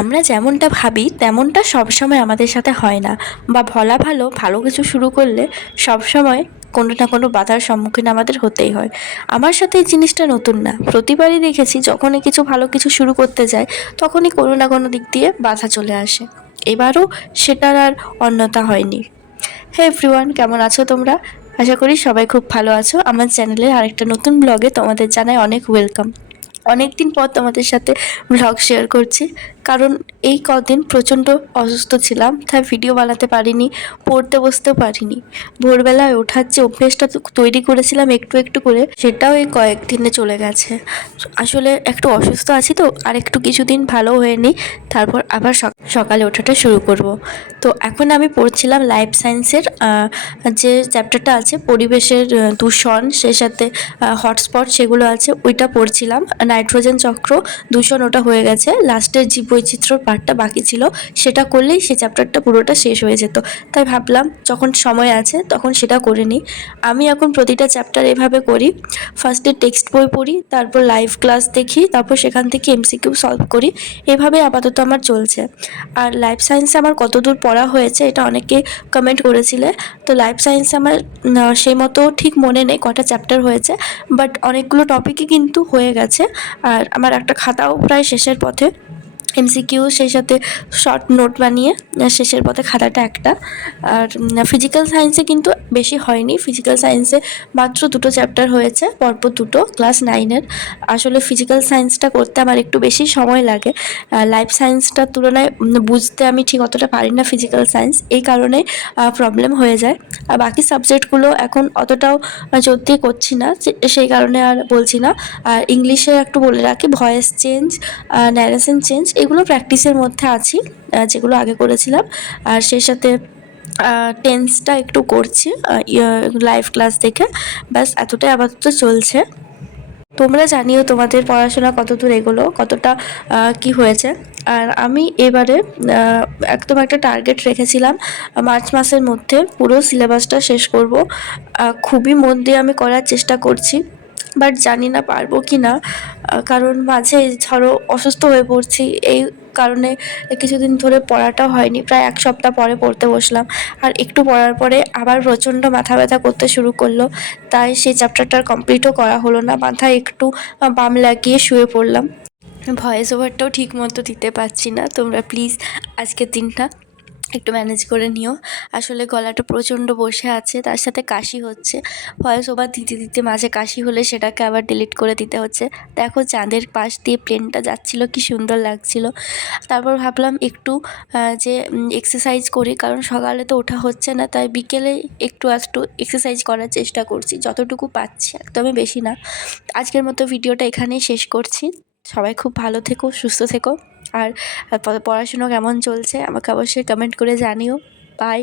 আমরা যেমনটা ভাবি তেমনটা সবসময় আমাদের সাথে হয় না, বা বলা ভালো, ভালো কিছু শুরু করলে সবসময় কোনো না কোনো বাধার সম্মুখীন আমাদের হতেই হয়। আমার সাথে এই জিনিসটা নতুন না, প্রতিবারই দেখেছি যখনই কিছু ভালো কিছু শুরু করতে যায় তখনই কোনো না কোনো দিক দিয়ে বাধা চলে আসে। এবারও সেটার আর অন্যথা হয়নি। হে এভরিওয়ান, কেমন আছো তোমরা? আশা করি সবাই খুব ভালো আছো। আমার চ্যানেলের আরেকটা নতুন ব্লগে তোমাদের জানাই অনেক ওয়েলকাম। অনেক দিন পর তোমাদের সাথে ব্লগ শেয়ার করছি, কারণ এই কদিন প্রচণ্ড অসুস্থ ছিলাম, তাই ভিডিও বানাতে পারিনি, পড়তে বসতেও পারিনি। ভোরবেলায় ওঠার যে অভ্যেসটা তৈরি করেছিলাম একটু একটু করে, সেটাও এই কয়েকদিনে চলে গেছে। আসলে একটু অসুস্থ আছি তো, আর একটু কিছুদিন ভালো হয়ে নিই, তারপর আবার সকালে ওঠাটা শুরু করব। তো এখন আমি পড়ছিলাম লাইফ সায়েন্সের যে চ্যাপ্টারটা আছে, পরিবেশের দূষণ, সেই সাথে হটস্পট সেগুলো আছে, ওইটা পড়ছিলাম। নাইট্রোজেন চক্র দূষণ ওটা হয়ে গেছে, লাস্টের জীববৈচিত্র্যর পার্টটা বাকি ছিল, সেটা করলেই সে চ্যাপ্টারটা পুরোটা শেষ হয়ে যেত। তাই ভাবলাম যখন সময় আছে তখন সেটা করে নিই। আমি এখন প্রতিটা চ্যাপ্টার এভাবে করি, ফার্স্টে টেক্সট বই পড়ি, তারপর লাইভ ক্লাস দেখি, তারপর সেখান থেকে এমসিকিউ সলভ করি। এভাবে আপাতত আমার চলছে। আর লাইফ সায়েন্সে আমার কতদূর পড়া হয়েছে এটা অনেকে কমেন্ট করেছিলে। তো লাইফ সায়েন্সে আমার সেই মতো ঠিক মনে নেই কটা চ্যাপ্টার হয়েছে, বাট অনেকগুলো টপিকই কিন্তু হয়ে গেছে। আর আমার একটা খাতাও প্রায় শেষের পথে, এমসিকিউ সেই সাথে শর্ট নোট বানিয়ে শেষের পথে খাতাটা একটা। আর ফিজিক্যাল সায়েন্সে কিন্তু বেশি হয়নি, ফিজিক্যাল সায়েন্সে মাত্র দুটো চ্যাপ্টার হয়েছে, পরপর দুটো, ক্লাস 9-এর। আসলে ফিজিক্যাল সায়েন্সটা করতে আমার একটু বেশি সময় লাগে, লাইফ সায়েন্সটার তুলনায় বুঝতে আমি ঠিক অতটা পারি না ফিজিক্যাল সায়েন্স, এই কারণে প্রবলেম হয়ে যায়। আর বাকি সাবজেক্টগুলো এখন অতটাও জোর দিয়ে করছি না, সেই কারণে আর বলছি না। আর ইংলিশে একটু বলে রাখি, ভয়েস চেঞ্জ, ন্যারেশন চেঞ্জ, এগুলো প্র্যাকটিসের মধ্যে আছি, যেগুলো আগে করেছিলাম। আর সেই সাথে টেন্সটা একটু করছি লাইভ ক্লাস দেখে। ব্যাস এতটাই আপাতত চলছে। তোমরা জানিও তোমাদের পড়াশোনা কতদূর এগোলো, কতটা কি হয়েছে। আর আমি এবারে একদম একটা টার্গেট রেখেছিলাম, মার্চ মাসের মধ্যে পুরো সিলেবাসটা শেষ করব। খুবই মন দিয়ে আমি করার চেষ্টা করছি, বাট জানি না পারবো কি না। কারণ মাঝে ধরো অসুস্থ হয়ে পড়ছি, এই কারণে কিছুদিন ধরে পড়াটাও হয়নি, প্রায় এক সপ্তাহ পরে পড়তে বসলাম। আর একটু পড়ার পরে আবার প্রচণ্ড মাথা ব্যথা করতে শুরু করলো, তাই সেই চ্যাপ্টারটার কমপ্লিটও করা হলো না, মাথায় একটু বাম লাগিয়ে শুয়ে পড়লাম। ভয়েস ওভারটাও ঠিক মতো দিতে পারছি না, তোমরা প্লিজ আজকের দিনটা একটু ম্যানেজ করে নিও। আসলে গলাটা প্রচণ্ড বসে আছে, তার সাথে কাশি হচ্ছে। ভয়েস ওভার দিতে দিতে মাঝে কাশি হলে সেটাকে আবার ডিলিট করে দিতে হচ্ছে। দেখো চাঁদের পাশ দিয়ে প্লেনটা যাচ্ছিল, কি সুন্দর লাগছিল। তারপর ভাবলাম একটু যে এক্সারসাইজ করি, কারণ সকালে তো ওঠা হচ্ছে না, তাই বিকেলে একটু এক্সারসাইজ করার চেষ্টা করছি, যতটুকু পাচ্ছি, একদমই বেশি না। আজকের মতো ভিডিওটা এখানেই শেষ করছি। সবাই খুব ভালো থেকো, সুস্থ থেকো। আর পড়াশুনো কেমন চলছে আমাকে অবশ্যই কমেন্ট করে জানিও। বাই।